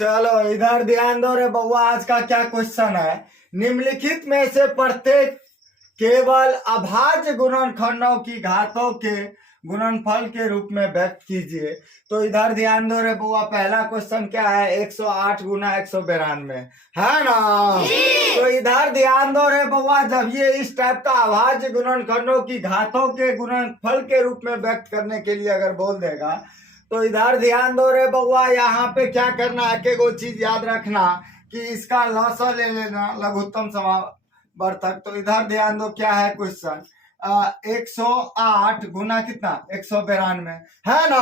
चलो इधर ध्यान दो रे बउआ। आज का क्या क्वेश्चन है? निम्नलिखित में से प्रत्येक केवल अभाज्य गुणनखंडों की घातों के गुणनफल के रूप में व्यक्त कीजिए। तो इधर ध्यान दो रे बउआ। पहला क्वेश्चन क्या है? 108 गुना 192 है ना। तो इधर ध्यान दो रे बउआ। जब ये इस टाइप का अभाज्य गुणनखंडों की घातों के गुणनफल के रूप में व्यक्त करने के लिए अगर बोल देगा तो इधर ध्यान दो रे बउआ। यहाँ पे क्या करना है? एक वो चीज याद रखना कि इसका लसा ले लेना लघुत्तम समावर्तक। तो इधर ध्यान दो क्या है क्वेश्चन? 108 गुना कितना? 192 है ना।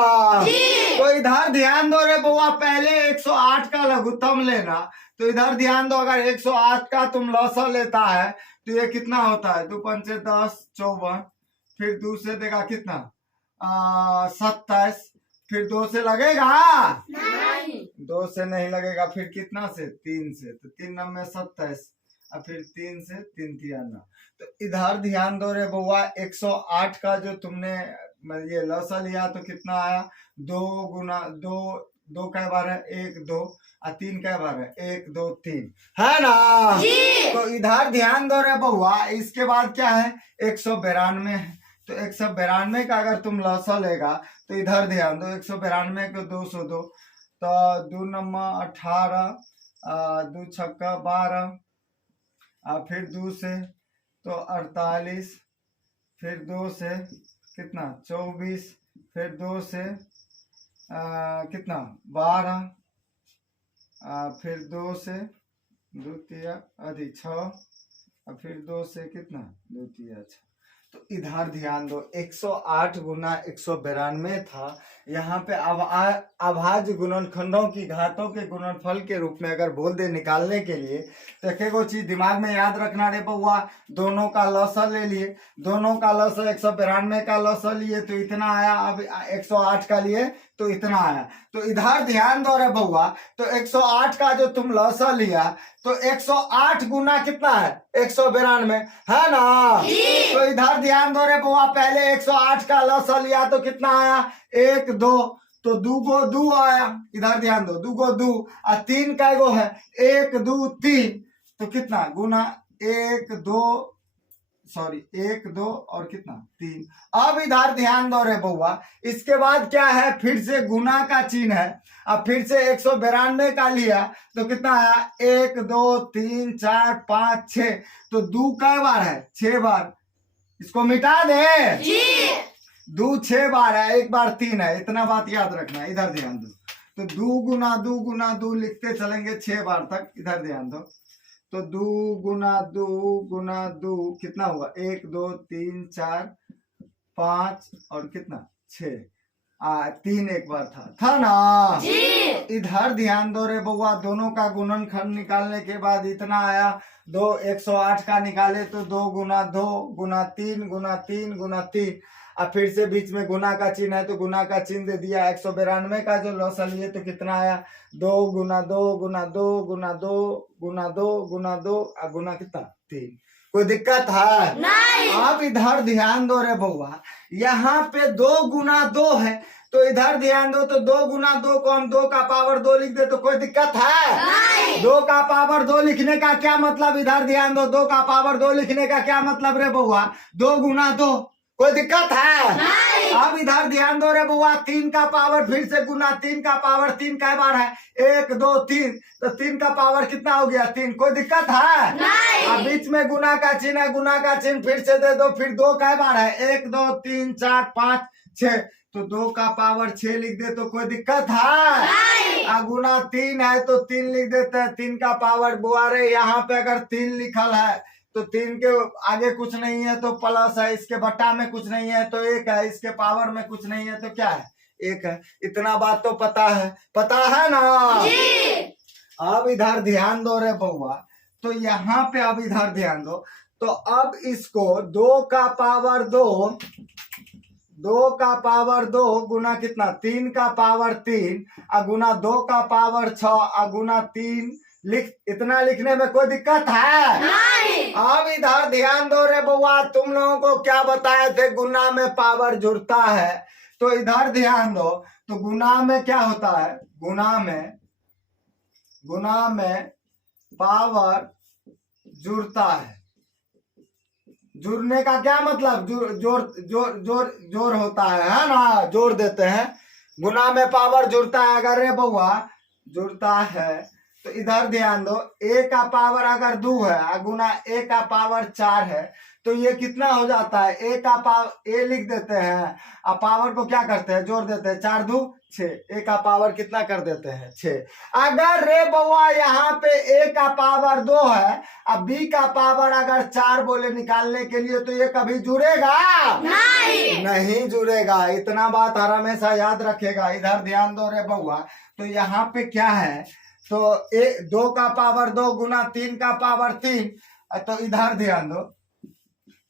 तो इधर ध्यान दो रे बउआ। पहले 108 का लघुत्तम लेना। तो इधर ध्यान दो, अगर 108 का तुम लसा लेता है तो ये कितना होता है? 2 पंचे 10, 54। फिर 2 से देगा कितना? 27। फिर 2 से लगेगा? नहीं। 2 से नहीं लगेगा। फिर कितना से? 3 से। तो 3 9 27 और फिर 3 से 3 3 9। तो इधर ध्यान दो रे बउआ। 108 का जो तुमने ये लसा लिया तो कितना आया? 2 गुना 2, 2 कै बार है? 1 2 और 3 कै बार है? 1 2 3 है ना। तो इधर ध्यान दो रे बउआ। इसके बाद क्या है? 192 है। तो 192 का अगर तुम लसा लेगा तो इधर ध्यान दो। 192 को 202 तो 2 9 18, 2 छक्का 12 और फिर 2 से तो 48। फिर 2 से कितना? 24। फिर 2 से कितना? 12। फिर 2 से 2 तिया अधिक 6 और फिर 2 से कितना? 2 तिया 6। तो इधर ध्यान दो। 108 गुना 192 था। यहाँ पे अभाज्य गुणनखंडों की घातों के गुणनफल के रूप में अगर बोल दे निकालने के लिए तो एक वो चीज दिमाग में याद रखना रे बउआ। दोनों का लसा ले लिए। दोनों का लसा 192 का लसा लिए तो इतना आया। अब 108 का लिए तो इतना आया। तो इधर ध्यान दो रे बउआ। तो 108 का जो तुम लसा लिया तो 108 गुना कितना है? 192 है ना। तो इधर ध्यान दो रे बउआ। पहले 108 का लसा लिया तो कितना आया? 1 2 तो 2 गो 2 आया। इधर ध्यान दो। 2 गो 2 और 3 कै गो है? 1 2 3 तो कितना? गुना 1 2 सॉरी 1 2 और कितना? 3। अब इधर ध्यान दो रे बउआ। इसके बाद क्या है? फिर से गुना का चिन्ह है। अब फिर से 192 का लिया तो कितना आया? 1 2 3 4 5 6 तो 2 कै बार है? 6 बार। इसको मिटा दे। 2 6 बार है, 1 बार 3 है। इतना बात याद रखना है। इधर ध्यान दो। तो 2 गुना 2 गुना 2 लिखते चलेंगे 6 बार तक। इधर ध्यान दो। तो 2 गुना 2 गुना 2 कितना हुआ? 1 2 3 4 5 और कितना? 6। 3 एक बार था ना। इधर ध्यान दो रे बउआ। दोनों का गुणनखंड निकालने के बाद इतना आया। 108 का निकाले तो 2 गुना 2 गुना 3 गुना 3 गुना 3 और फिर से बीच में गुना का चिन्ह है तो गुना का चिन्ह दे दिया। 192 का जो लसा लिए तो कितना आया? 2 गुना 2 गुना 2 गुना 2 गुना 2 गुना 2 और गुना कितना? 3। कोई दिक्कत है? नहीं। अब इधर ध्यान दो रे बउआ। यहाँ पे 2 गुना 2 है तो इधर ध्यान दो। तो 2 गुना 2 को हम 2 का पावर 2 लिख दे तो कोई दिक्कत है? नहीं। 2 का पावर 2 लिखने का क्या मतलब? इधर ध्यान दो। 2 का पावर 2 लिखने का क्या मतलब रे बउआ? 2 गुना 2। कोई दिक्कत है? नहीं। अब इधर ध्यान दो रे बउआ। 3 का पावर फिर से गुना 3 का पावर 3 कै बार है? 1 2 3 तो 3 का पावर कितना हो गया? 3। कोई दिक्कत है? नहीं। अब बीच में गुना का चिन्ह है। गुना का चिन्ह फिर से दे दो। फिर 2 कै बार है? 1 2 3 4 5 6 तो 2 का पावर 6 लिख दे तो कोई दिक्कत है? नहीं। गुना 3 है तो 3 लिख देते हैं। 3 का पावर बुआरे यहाँ पे अगर 3 लिखल है तो 3 के आगे कुछ नहीं है तो प्लस है। इसके बट्टा में कुछ नहीं है तो 1 है। इसके पावर में कुछ नहीं है तो क्या है? 1 है। इतना बात तो पता है? पता है ना। अब इधर ध्यान दो रे बउआ। तो यहाँ पे अब इधर ध्यान दो। तो अब इसको 2 का पावर 2 2 का पावर 2 गुना कितना? 3 का पावर 3 और गुना 2 का पावर 6 और गुना 3 इतना लिखने में कोई दिक्कत है? नहीं। अब इधर ध्यान दो रे बउआ। तुम लोगों को क्या बताए थे? गुना में पावर जुड़ता है। तो इधर ध्यान दो। तो गुना में क्या होता है? गुना में गुना में पावर जुड़ता है। जुड़ने का क्या मतलब? जोर होता है ना, जोड़ देते हैं। गुना में पावर जुड़ता है। अगर रे बउआ जुड़ता है तो इधर ध्यान दो, a का पावर अगर 2 है गुना a का पावर 4 है तो ये कितना हो जाता है? a का पावर a लिख देते हैं और पावर को क्या करते हैं? जोड़ देते हैं। 4 2 6, a का पावर कितना कर देते हैं? 6। अगर रे बउआ यहाँ पे a का पावर 2 है और b का पावर अगर 4 बोले निकालने के लिए, तो ये कभी जुड़ेगा? नहीं जुड़ेगा। इतना बात हर हमेशा याद रखेगा। इधर ध्यान दो रे बउआ, तो यहाँ पे क्या है? तो 2 का पावर 2 गुना 3 का पावर 3, तो इधर ध्यान दो,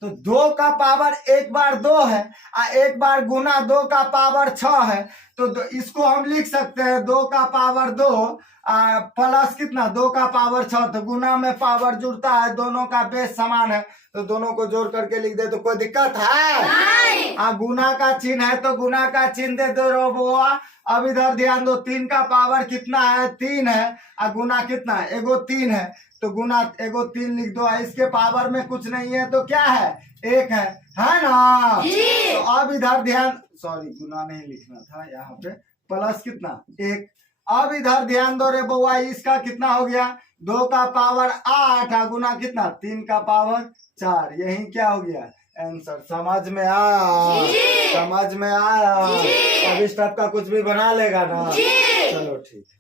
तो 2 का पावर एक बार 2 है और एक बार गुना 2 का पावर 6 है। तो इसको हम लिख सकते हैं 2 का पावर 2 प्लस कितना? 2 का पावर 6। तो गुना में पावर जुड़ता है, दोनों का बेस समान है, तो दोनों को जोड़ करके लिख दे तो कोई दिक्कत है? गुना का चिन्ह है तो गुना का चिन्ह दे दो रो बुआ। अब इधर ध्यान दो, 3 का पावर कितना है? 3 है और गुना कितना? एगो 3 है, तो गुना एगो 3 लिख दो। इसके पावर में कुछ नहीं है तो क्या है? 1 है ना? तो अब इधर ध्यान, सॉरी गुना नहीं लिखना था यहाँ पे, प्लस कितना? 1। अब इधर ध्यान दो रे बउआ, इसका कितना हो गया? 2 का पावर 8 गुना कितना? 3 का पावर 4। यही क्या हो गया? आंसर। समझ में आया? समझ में आया? अब इस टाइप का कुछ भी बना लेगा ना? चलो ठीक है।